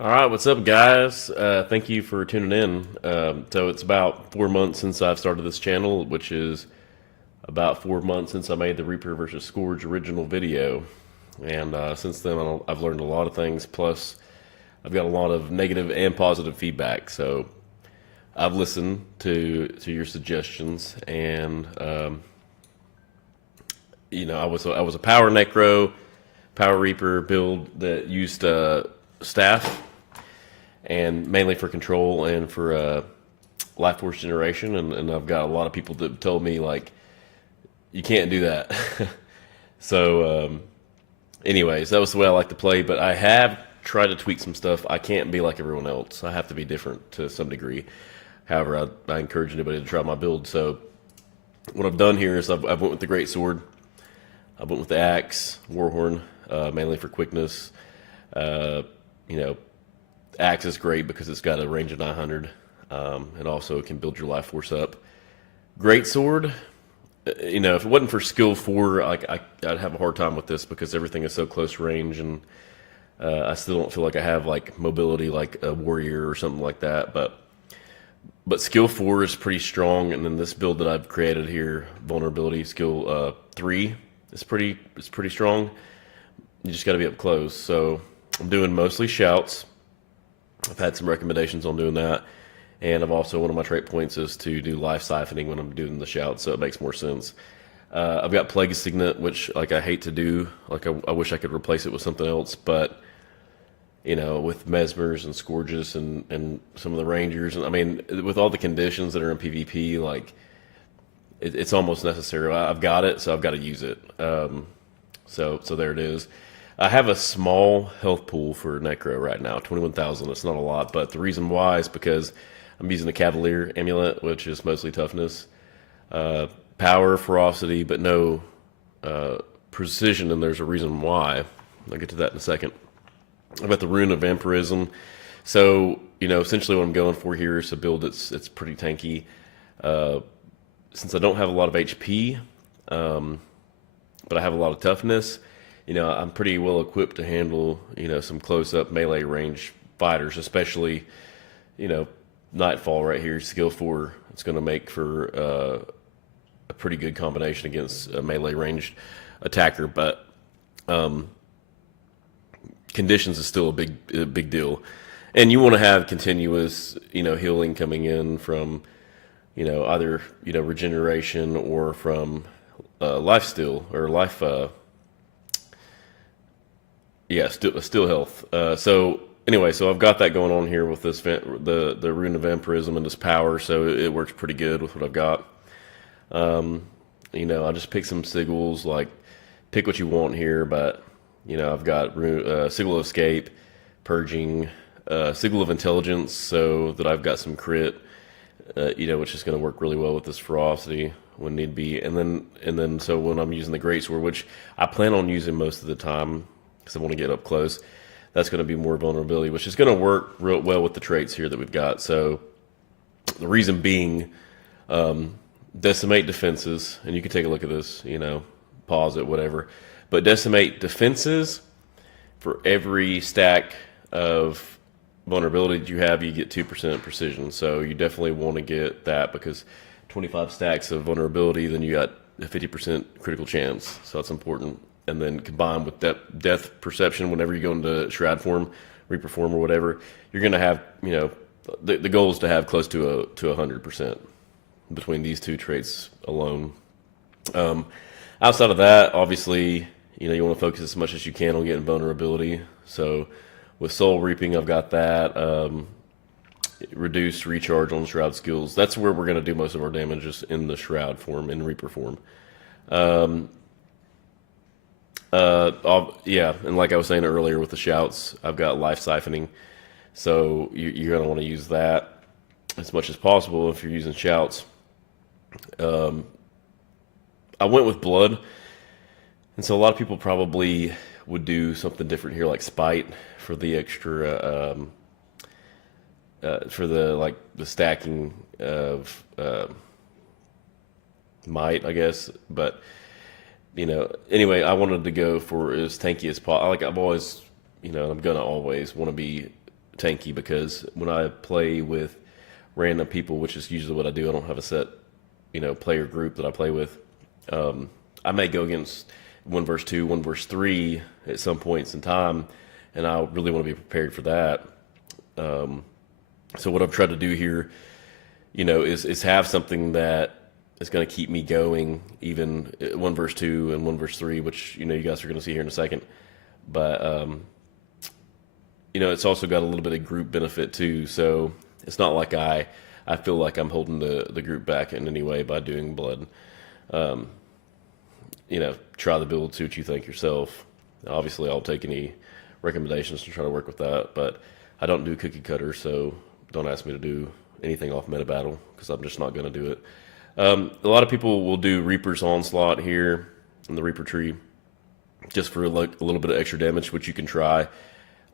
All right, what's up, guys? Thank you for tuning in. So it's about 4 months since I've started this channel, which is about 4 months since I made the Reaper versus Scourge original video. And since then, I've learned a lot of things. Plus, I've got a lot of negative and positive feedback. So I've listened to your suggestions, and I was a power necro, power reaper build that used staff, and mainly for control and for life force generation. And I've got a lot of people that told me, like, you can't do that. So anyways, that was the way I like to play, but I have tried to tweak some stuff. I can't be like everyone else. I have to be different to some degree. However, I encourage anybody to try my build. So what I've done here is I've went with the great sword. I went with the axe, warhorn, mainly for quickness. Axe is great because it's got a range of 900, and also it can build your life force up. Great sword, if it wasn't for skill 4, I'd have a hard time with this because everything is so close range, and I still don't feel like I have like mobility like a warrior or something like that. But skill 4 is pretty strong, and then this build that I've created here, vulnerability skill 3, is pretty strong. You just got to be up close. So I'm doing mostly shouts. I've had some recommendations on doing that, and I've also, one of my trait points is to do life siphoning when I'm doing the shouts, so it makes more sense. I've got plague signet, which like I hate to do. Like I wish I could replace it with something else, but with mesmers and scourges and some of the rangers, and I mean, with all the conditions that are in PvP, like it's almost necessary. I've got it, so I've got to use it. So there it is. I have a small health pool for Necro right now, 21,000. It's not a lot, but the reason why is because I'm using a Cavalier amulet, which is mostly toughness, power, ferocity, but no precision, and there's a reason why. I'll get to that in a second. I've got the Rune of Vampirism. So, essentially what I'm going for here is a build that's pretty tanky. Since I don't have a lot of HP, but I have a lot of toughness, I'm pretty well equipped to handle, some close-up melee range fighters, especially, Nightfall right here, skill 4. It's going to make for a pretty good combination against a melee ranged attacker, but conditions is still a big deal. And you want to have continuous, healing coming in from, either, regeneration or from life steal or life... still health. So anyway, so I've got that going on here with this the Rune of Vampirism and this power, so it works pretty good with what I've got. I just pick some sigils, like pick what you want here, but I've got Sigil of Escape, Purging, Sigil of Intelligence, so that I've got some crit, which is going to work really well with this ferocity when need be, and then so when I'm using the Greatsword, which I plan on using most of the time, because I want to get up close, that's going to be more vulnerability, which is going to work real well with the traits here that we've got. So the reason being, decimate defenses, and you can take a look at this, pause it, whatever, but decimate defenses. For every stack of vulnerability that you have, you get 2% precision. So you definitely want to get that, because 25 stacks of vulnerability, then you got a 50% critical chance. So that's important. And then combined with death perception, whenever you go into shroud form, reaper form, or whatever, you're going to have, the goal is to have close to 100% between these two traits alone. Outside of that, obviously, you want to focus as much as you can on getting vulnerability. So with soul reaping, I've got that. Reduced recharge on shroud skills. That's where we're going to do most of our damage, is in the shroud form, in reaper form. And like I was saying earlier with the shouts, I've got life siphoning, so you're going to want to use that as much as possible if you're using shouts. I went with blood, and so a lot of people probably would do something different here, like spite, for the extra, for the stacking of might, I guess, but anyway, I wanted to go for as tanky as possible. I've always, I'm gonna always want to be tanky, because when I play with random people, which is usually what I do, I don't have a set, player group that I play with. I may go against 1v2, 1v3 at some points in time, and I really want to be prepared for that. So what I've tried to do here, is have something that is going to keep me going, even 1v2 and 1v3, which you guys are going to see here in a second. But it's also got a little bit of group benefit too. So it's not like I feel like I'm holding the group back in any way by doing blood. Try the build, see what you think yourself. Obviously, I'll take any recommendations to try to work with that, but I don't do cookie cutter, so don't ask me to do anything off meta battle, because I'm just not going to do it. A lot of people will do Reaper's Onslaught here in the Reaper tree, just for like a little bit of extra damage, which you can try.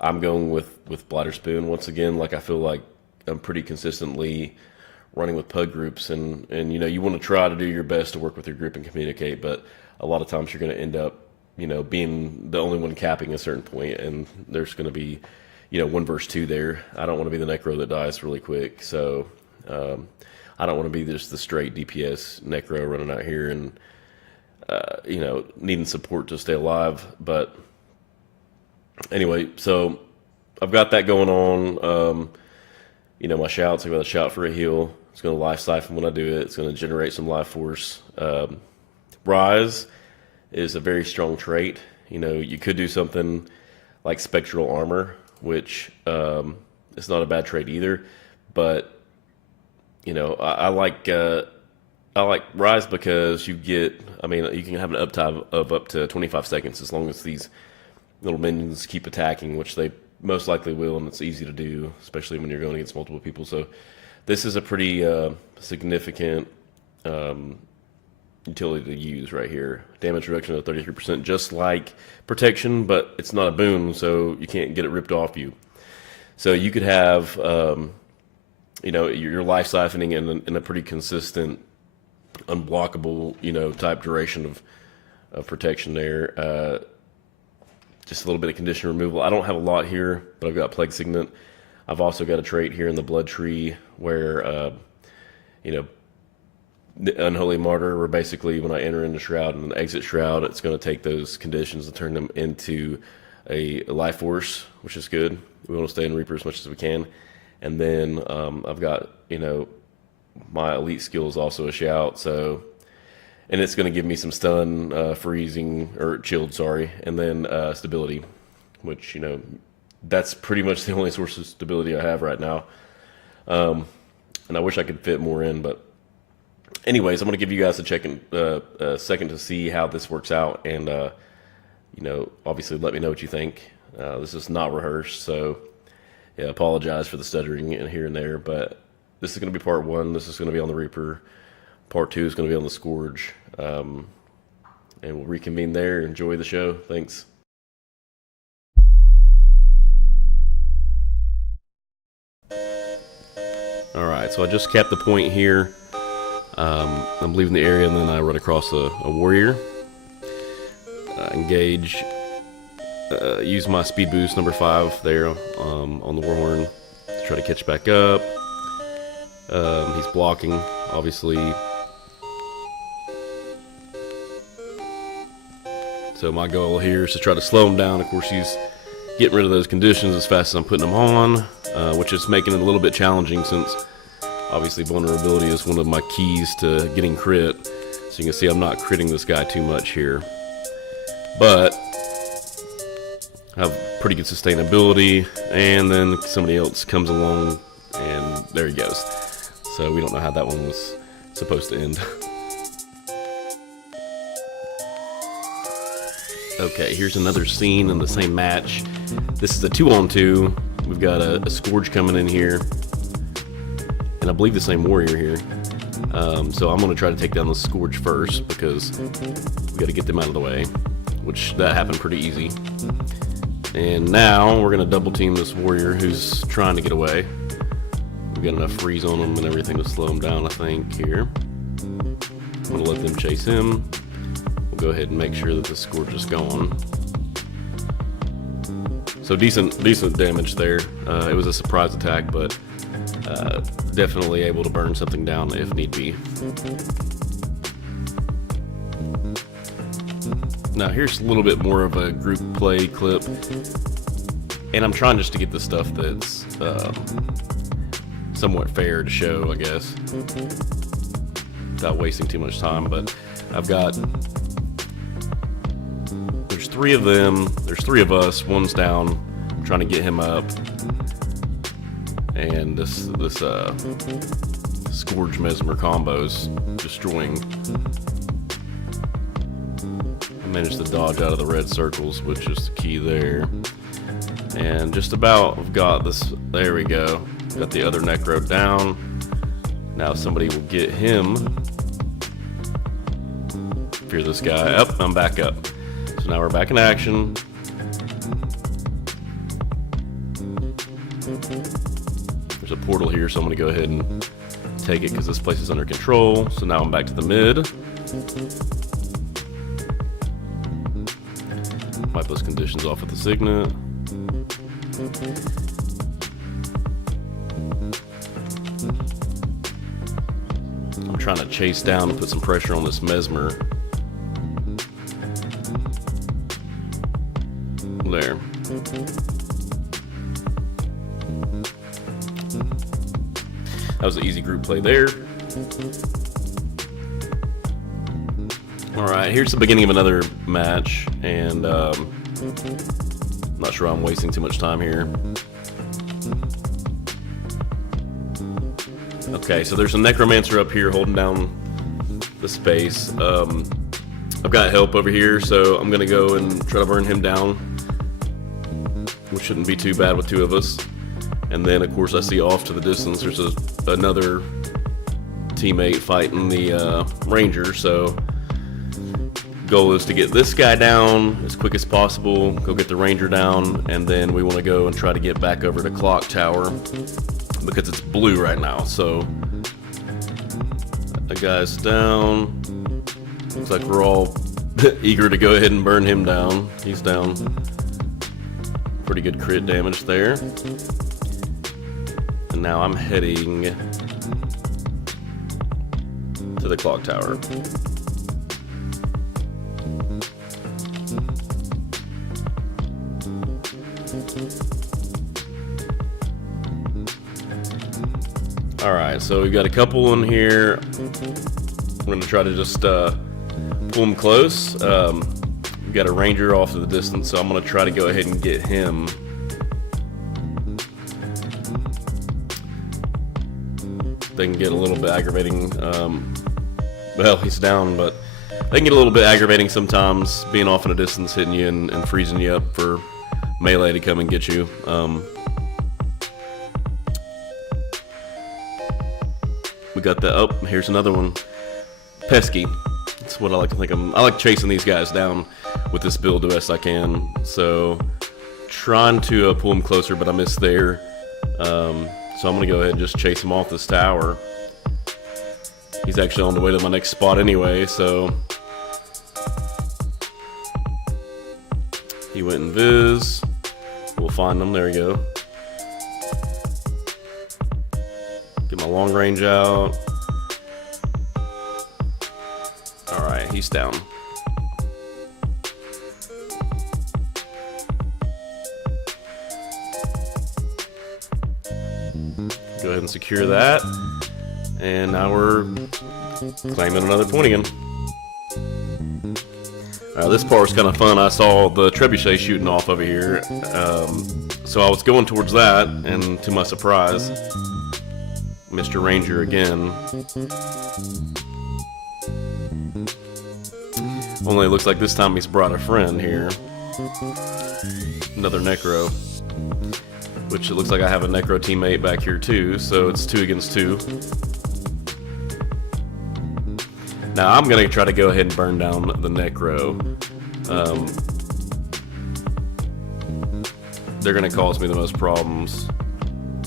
I'm going with Bladder Spoon once again. Like, I feel like I'm pretty consistently running with pug groups, and you want to try to do your best to work with your group and communicate, but a lot of times you're going to end up being the only one capping a certain point, and there's going to be 1v2 there. I don't want to be the necro that dies really quick, so I don't want to be just the straight DPS necro running out here and needing support to stay alive. But anyway, so I've got that going on. My shouts, I've got a shout for a heal. It's going to life siphon when I do it. It's going to generate some life force. Rise is a very strong trait. You could do something like Spectral Armor, which is not a bad trait either. But I like Rise because you can have an uptime of up to 25 seconds as long as these little minions keep attacking, which they most likely will, and it's easy to do, especially when you're going against multiple people. So this is a pretty significant utility to use right here. Damage reduction of 33%, just like protection, but it's not a boon, so you can't get it ripped off you. So you could have your life siphoning in a pretty consistent, unblockable, type duration of protection there. Just a little bit of condition removal. I don't have a lot here, but I've got Plague Signet. I've also got a trait here in the Blood Tree where, the Unholy Martyr, where basically when I enter into Shroud and exit Shroud, it's going to take those conditions and turn them into a life force, which is good. We want to stay in Reaper as much as we can. And then I've got, my elite skill is also a shout, so, and it's going to give me some stun, freezing, or chilled, sorry, and then stability, which, that's pretty much the only source of stability I have right now. And I wish I could fit more in, but anyways, I'm going to give you guys a second to see how this works out, and, obviously let me know what you think. This is not rehearsed, so yeah, apologize for the stuttering here and there, but this is going to be part 1. This is going to be on the Reaper. Part 2 is going to be on the Scourge. And we'll reconvene there. Enjoy the show. Thanks. Alright, so I just capped the point here. I'm leaving the area, and then I run across a warrior. Engage. Use my speed boost number 5 there on the Warhorn to try to catch back up. He's blocking, obviously. So my goal here is to try to slow him down. Of course, he's getting rid of those conditions as fast as I'm putting them on, which is making it a little bit challenging, since obviously vulnerability is one of my keys to getting crit. So you can see I'm not critting this guy too much here, but I have pretty good sustainability. And then somebody else comes along, and there he goes. So we don't know how that one was supposed to end. Okay, here's another scene in the same match. This is a 2-on-2. We've got a Scourge coming in here, and I believe the same warrior here. So I'm going to try to take down the Scourge first, because we got to get them out of the way, which that happened pretty easy. And now we're going to double team this warrior who's trying to get away. We've got enough freeze on him and everything to slow him down, I think, here. I'm going to let them chase him. We'll go ahead and make sure that the Scourge is gone. So decent damage there. It was a surprise attack, but definitely able to burn something down if need be. Now here's a little bit more of a group play clip, and I'm trying just to get the stuff that's somewhat fair to show, I guess, without wasting too much time. But I've got, there's 3 of them, there's 3 of us, one's down, I'm trying to get him up, and this Scourge Mesmer combo's destroying. I managed to dodge out of the red circles, which is the key there. And just about I've got this, there we go. Got the other Necro down. Now somebody will get him. Fear this guy. Up, I'm back up. So now we're back in action. There's a portal here, so I'm gonna go ahead and take it because this place is under control. So now I'm back to the mid. Wipe those conditions off with the Signet. I'm trying to chase down and put some pressure on this Mesmer. There. That was an easy group play there. Alright, here's the beginning of another match, and I'm not sure I'm wasting too much time here. Okay, so there's a Necromancer up here holding down the space. I've got help over here, so I'm gonna go and try to burn him down, which shouldn't be too bad with 2 of us. And then, of course, I see off to the distance there's another teammate fighting the Ranger, so goal is to get this guy down as quick as possible, go get the Ranger down, and then we want to go and try to get back over to Clock Tower because it's blue right now. So the guy's down. Looks like we're all eager to go ahead and burn him down. He's down. Pretty good crit damage there. And now I'm heading to the Clock Tower. Alright, so we got a couple in here. I'm going to try to just pull them close. We got a Ranger off to the distance, so I'm going to try to go ahead and get him. They can get a little bit aggravating. Well, he's down, but they can get a little bit aggravating sometimes, being off in a distance, hitting you and freezing you up for melee to come and get you. We got that. Oh, here's another one. Pesky. That's what I like to think. I like chasing these guys down with this build the best I can. So, trying to pull them closer, but I missed there. So I'm gonna go ahead and just chase him off this tower. He's actually on the way to my next spot anyway, so he went in Viz. We'll find him. There we go. Get my long range out. Alright, he's down. Go ahead and secure that. And now we're claiming another point again. This part was kind of fun. I saw the trebuchet shooting off over here. So I was going towards that, and to my surprise, Mr. Ranger again. Only it looks like this time he's brought a friend here. Another Necro. Which it looks like I have a Necro teammate back here too, so it's 2 against 2. Now I'm going to try to go ahead and burn down the Necro. They're going to cause me the most problems.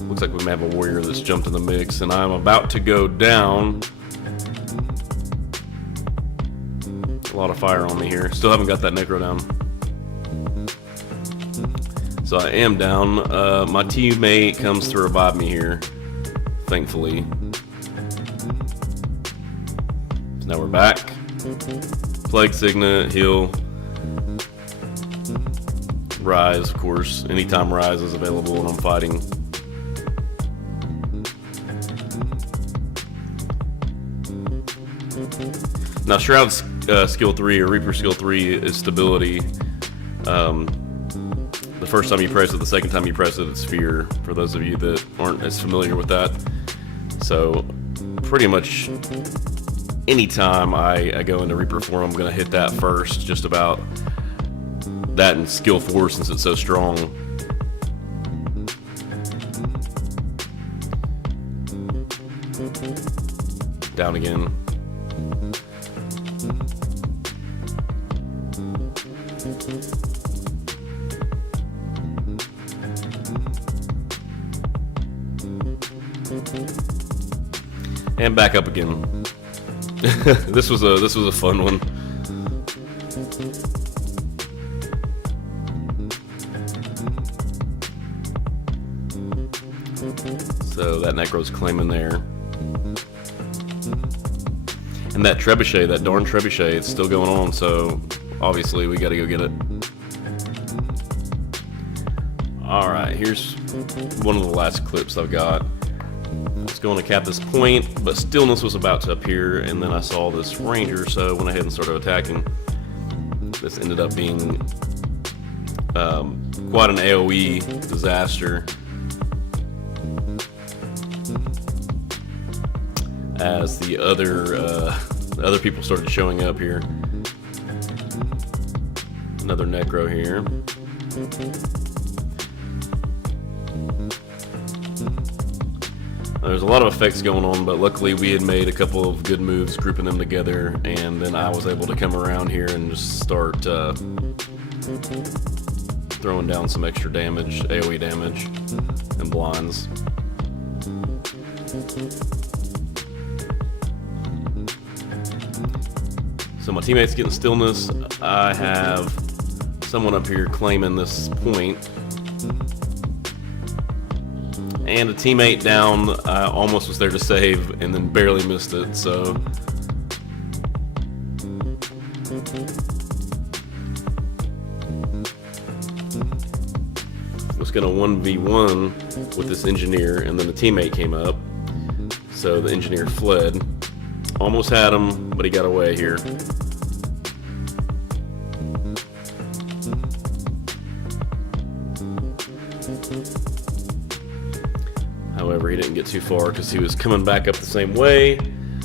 Looks like we may have a warrior that's jumped in the mix, and I'm about to go down. A lot of fire on me here. Still haven't got that Necro down. So I am down. My teammate comes to revive me here, thankfully. So now we're back. Plague Signet, heal. Rise, of course. Anytime Rise is available when I'm fighting. Now Shroud's skill 3 or Reaper skill 3 is stability. The first time you press it, the second time you press it, it's fear, for those of you that aren't as familiar with that. So pretty much anytime I go into Reaper form, I'm going to hit that first, just about. That and skill 4 since it's so strong. Down again. And back up again. This was a fun one. So that Necro's claiming there. And that trebuchet, that darn trebuchet, it's still going on, so obviously we gotta go get it. Alright, here's one of the last clips I've got. I was going to cap this point, but stillness was about to appear, and then I saw this ranger, so I went ahead and started attacking. This ended up being quite an AoE disaster, as the other people started showing up here. Another Necro here. There's a lot of effects going on, but luckily we had made a couple of good moves grouping them together, and then I was able to come around here and just start throwing down some extra damage, AoE damage, and blinds. So my teammate's getting stillness. I have someone up here claiming this point. And a teammate down, almost was there to save, and then barely missed it, so. Was gonna 1v1 with this engineer, and then the teammate came up. So the engineer fled. Almost had him, but he got away here. However, he didn't get too far because he was coming back up the same way,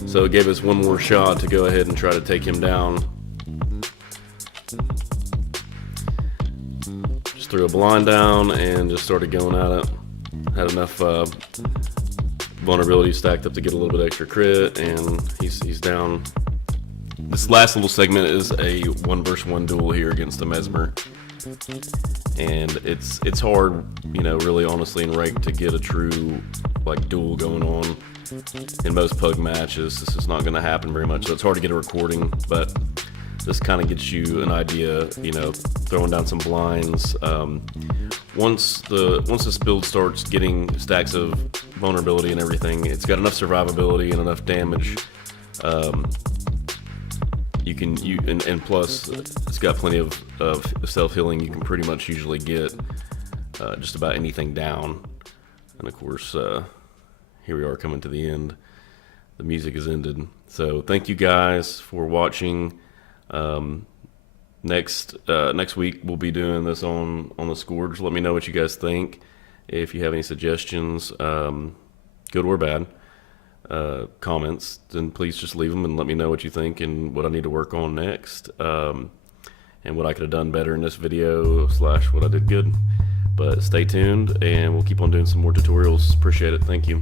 so it gave us one more shot to go ahead and try to take him down. Just threw a blind down and just started going at it. Had enough vulnerability stacked up to get a little bit extra crit, and he's down. This last little segment is a 1v1 duel here against a Mesmer. And it's hard, you know, really honestly in rank to get a true like duel going on. In most pug matches, this is not going to happen very much, so it's hard to get a recording, but this kind of gets you an idea, you know, throwing down some blinds. Once this build starts getting stacks of vulnerability and everything, it's got enough survivability and enough damage. And plus it's got plenty of self-healing. You can pretty much usually get just about anything down. And of course, here we are coming to the end. The music has ended. So thank you guys for watching. Next week we'll be doing this on the Scourge. Let me know what you guys think. If you have any suggestions, good or bad, comments, then please just leave them and let me know what you think and what I need to work on next, and what I could have done better in this video / what I did good. But stay tuned, and we'll keep on doing some more tutorials. Appreciate it. Thank you.